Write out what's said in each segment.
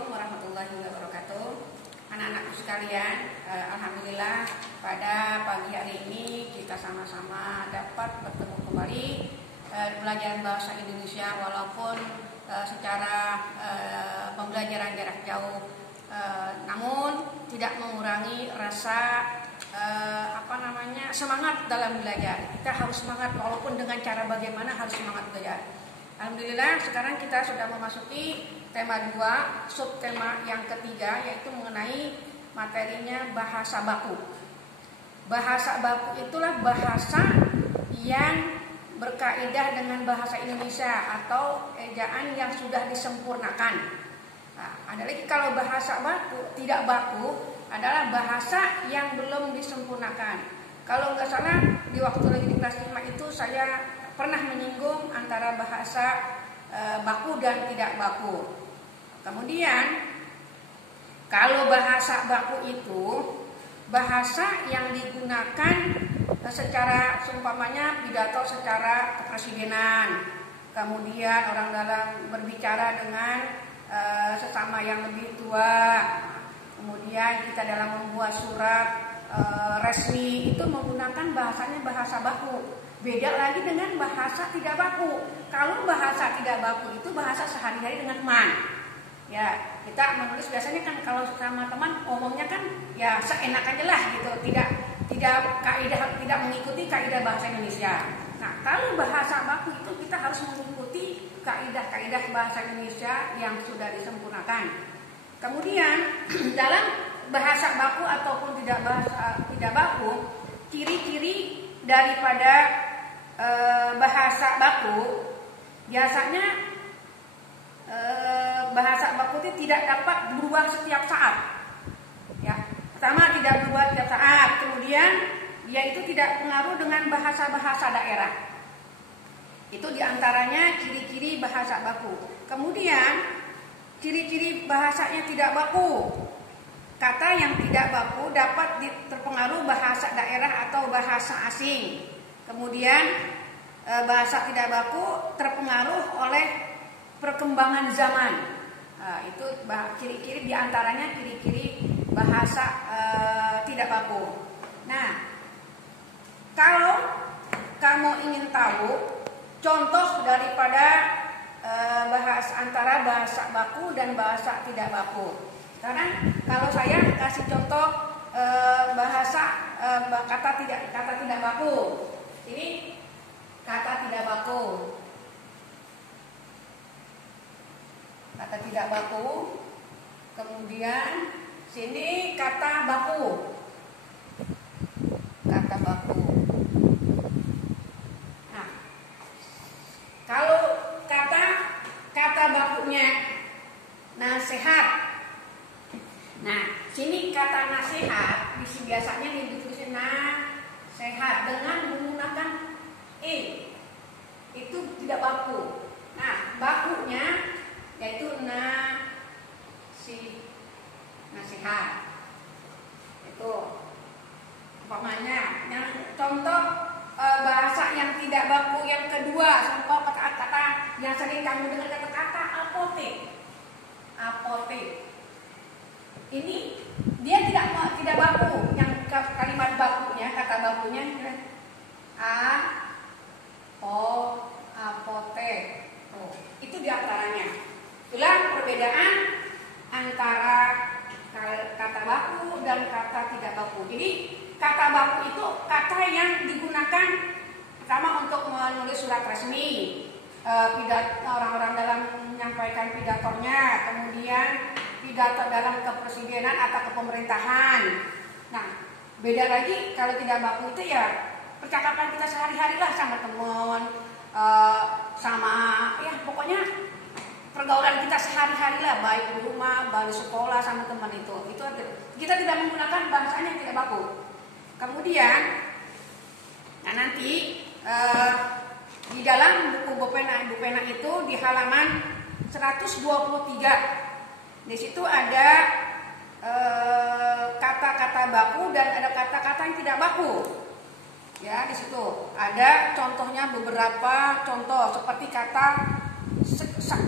Assalamualaikum warahmatullahi wabarakatuh. Anak-anakku sekalian, alhamdulillah pada pagi hari ini kita sama-sama dapat bertemu kembali belajar bahasa Indonesia walaupun secara pembelajaran jarak jauh, namun tidak mengurangi rasa semangat dalam belajar. Kita harus semangat walaupun dengan cara bagaimana harus semangat belajar. Alhamdulillah sekarang kita sudah memasuki tema 2, subtema yang ketiga, yaitu mengenai materinya bahasa baku. Bahasa baku itulah bahasa yang berkaidah dengan bahasa Indonesia atau ejaan yang sudah disempurnakan. Nah, ada lagi kalau bahasa baku, tidak baku adalah bahasa yang belum disempurnakan. Kalau nggak salah di waktu lagi di kelas 5 itu saya pernah menyinggung antara bahasa baku dan tidak baku. Kemudian kalau bahasa baku itu bahasa yang digunakan secara seumpamanya pidato secara kepresidenan, kemudian orang dalam berbicara dengan sesama yang lebih tua, kemudian kita dalam membuat surat resmi itu menggunakan bahasanya bahasa baku. Beda lagi dengan bahasa tidak baku. Kalau bahasa tidak baku itu bahasa sehari-hari dengan teman. Ya, kita menulis biasanya kan kalau sama teman ngomongnya kan ya seenak aja lah gitu. Tidak mengikuti kaidah bahasa Indonesia. Nah, kalau bahasa baku itu kita harus mengikuti kaidah-kaidah bahasa Indonesia yang sudah disempurnakan. Kemudian dalam bahasa baku ataupun tidak baku, ciri-ciri daripada bahasa baku biasanya bahasa baku itu tidak dapat berubah setiap saat. Ya, pertama tidak berubah setiap saat, kemudian dia itu tidak pengaruh dengan bahasa-bahasa daerah. Itu diantaranya ciri-ciri bahasa baku. Kemudian ciri-ciri bahasanya tidak baku. Kata yang tidak baku dapat terpengaruh bahasa daerah atau bahasa asing. Kemudian bahasa tidak baku terpengaruh oleh perkembangan zaman. Itu ciri-ciri diantaranya ciri-ciri bahasa tidak baku. Nah, kalau kamu ingin tahu contoh daripada antara bahasa baku dan bahasa tidak baku. Karena kalau saya kasih contoh kata tidak baku. Ini kata tidak baku. Kata tidak baku. Kemudian sini kata baku. Kata baku. Nah, kalau kata bakunya nasihat. Nah, sini kata nasihat biasanya ditulis nasihat dengan menggunakan itu tidak baku. Nah, bakunya yaitu nasihat. Itu umpamanya yang contoh bahasa yang tidak baku yang kedua, contoh kata-kata yang sering kamu dengar, kata-kata apotek. Ini dia tidak baku. Yang kalimat bakunya, kata bakunya apotek. Itu diantaranya. Itulah perbedaan antara kata baku dan kata tidak baku. Jadi kata baku itu kata yang digunakan pertama untuk menulis surat resmi, orang-orang dalam menyampaikan pidatonya, kemudian pidato dalam kepresidenan atau kepemerintahan. Nah, beda lagi kalau tidak baku itu ya percakapan kita sehari-hari lah sama teman, sama ya pokoknya pergaulan kita sehari-hari lah, baik di rumah, baik di sekolah sama teman itu kita tidak menggunakan bahasanya tidak baku. Kemudian, nah nanti di dalam buku Bupena itu di halaman 123 di situ ada kata-kata baku dan ada kata-kata yang tidak baku. Ya, di situ ada contohnya beberapa contoh seperti kata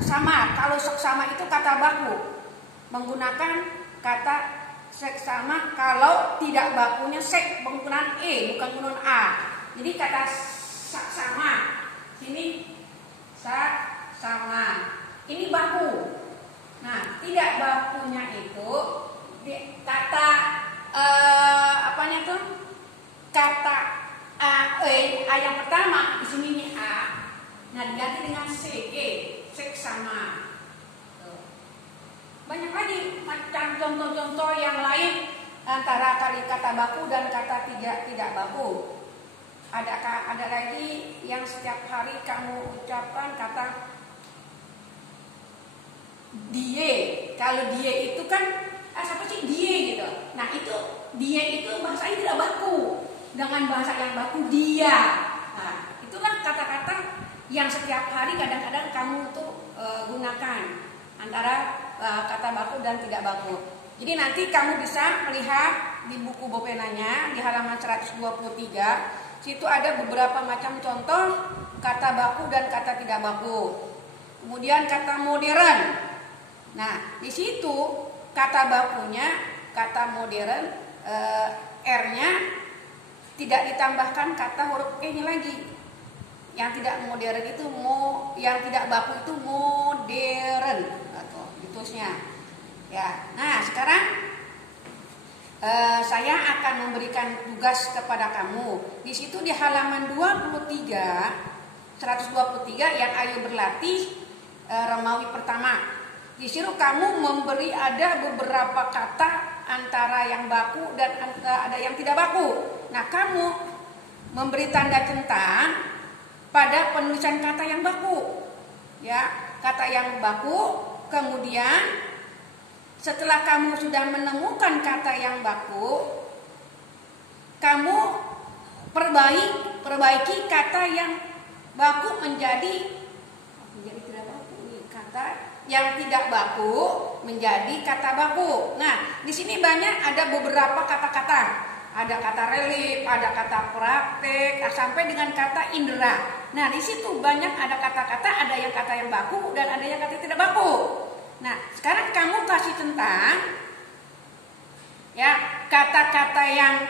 sama. Kalau sama itu kata baku. menggunakan kata seksama kalau tidak bakunya sek penggunaan e bukan penggunaan a. Jadi kata saksama sini saksama ini baku. Nah, tidak bakunya itu kata apanya tuh? Kata a yang pertama di sini nih a. Nah, diganti dengan seksama. Banyak lagi macam contoh-contoh yang lain antara kata baku dan kata tidak baku. Ada lagi yang setiap hari kamu ucapkan kata die. Kalau die itu kan siapa sih die gitu. Nah itu die itu bahasanya tidak baku dengan bahasa yang baku dia. Nah itulah kata-kata yang setiap hari kadang-kadang kamu tuh gunakan antara kata baku dan tidak baku. Jadi nanti kamu bisa melihat di buku Bopenanya di halaman 123. Situ ada beberapa macam contoh kata baku dan kata tidak baku. Kemudian kata modern. Nah, di situ kata bakunya, kata modern, R-nya tidak ditambahkan kata huruf E-nya lagi. Yang tidak modern itu yang tidak baku itu modern atau ditulisnya. Ya. Nah, sekarang saya akan memberikan tugas kepada kamu. Di situ di halaman 123 yang ayo berlatih Romawi pertama. Disuruh kamu memberi ada beberapa kata antara yang baku dan ada yang tidak baku. Nah, kamu memberi tanda tentang pada penulisan kata yang baku. Ya, kata yang baku, kemudian setelah kamu sudah menemukan kata yang baku, kamu perbaiki kata yang baku menjadi tidak baku. Kata yang tidak baku menjadi kata baku. Nah, di sini banyak ada beberapa kata-kata. Ada kata relief, ada kata praktek, sampai dengan kata indera. Nah, di situ banyak ada kata-kata, ada yang kata yang baku dan ada yang kata tidak baku. Nah, sekarang kamu kasih tentang ya kata-kata yang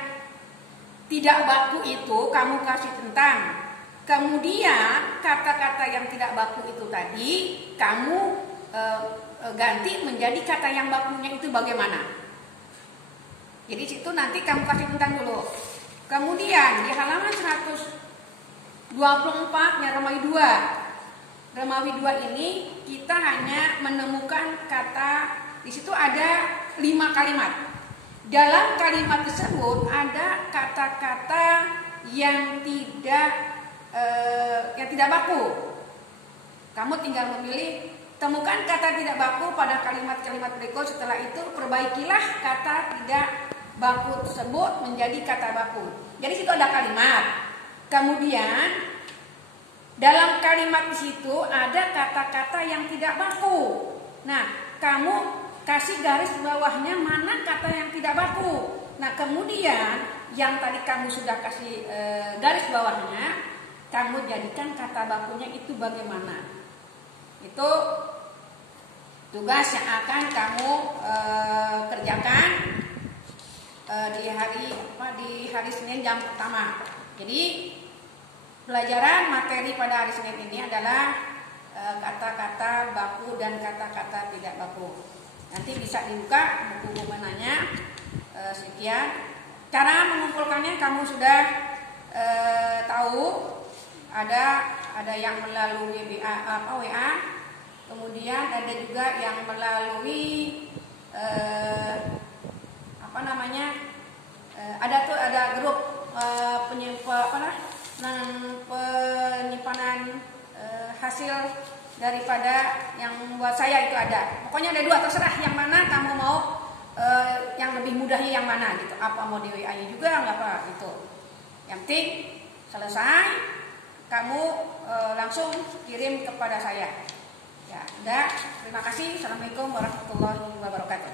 tidak baku itu kamu kasih tentang. Kemudian kata-kata yang tidak baku itu tadi kamu ganti menjadi kata yang bakunya itu bagaimana? Jadi situ nanti kamu kasih tentang dulu. Kemudian di halaman 124 ya Romawi 2. Romawi 2 ini kita hanya menemukan kata di situ ada 5 kalimat. Dalam kalimat tersebut ada kata-kata yang tidak baku. Kamu tinggal memilih temukan kata tidak baku pada kalimat-kalimat berikut. Setelah itu perbaikilah kata tidak baku tersebut menjadi kata baku. Jadi situ ada kalimat. Kemudian dalam kalimat di situ ada kata-kata yang tidak baku. Nah, kamu kasih garis bawahnya mana kata yang tidak baku. Nah, kemudian yang tadi kamu sudah kasih garis bawahnya, kamu jadikan kata bakunya itu bagaimana. Itu tugas yang akan kamu kerjakan di hari Senin jam pertama. Jadi pelajaran materi pada hari Senin ini adalah kata-kata baku dan kata-kata tidak baku. Nanti bisa dibuka buku Bopenanya. Sekian. Cara mengumpulkannya kamu sudah tahu. Ada yang melalui WA, kemudian ada juga yang melalui ada grup penyimpanan hasil daripada yang buat saya itu ada. Pokoknya ada 2, terserah yang mana kamu mau, yang lebih mudahnya yang mana gitu. Apa mau di WA-nya juga nggak apa gitu. Yang penting selesai kamu langsung kirim kepada saya. Ya, udah. Terima kasih. Assalamualaikum warahmatullahi wabarakatuh.